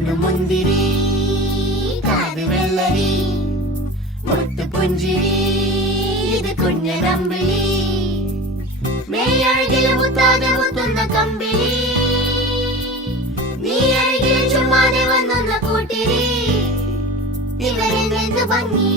കണ്ണു മുന്തിരി കാത് വെള്ളരി മുത്തു പുഞ്ചിരി ഇത് കുഞ്ഞനമ്പിളി മേയഴകില് മുത്താതെ മുത്തുന്ന കമ്പിളി നീ അഴകിൽ ചുമ്മാതെ വന്നൊന്ന കൂട്ടിരി ഇവരെന്ത് ഭംഗി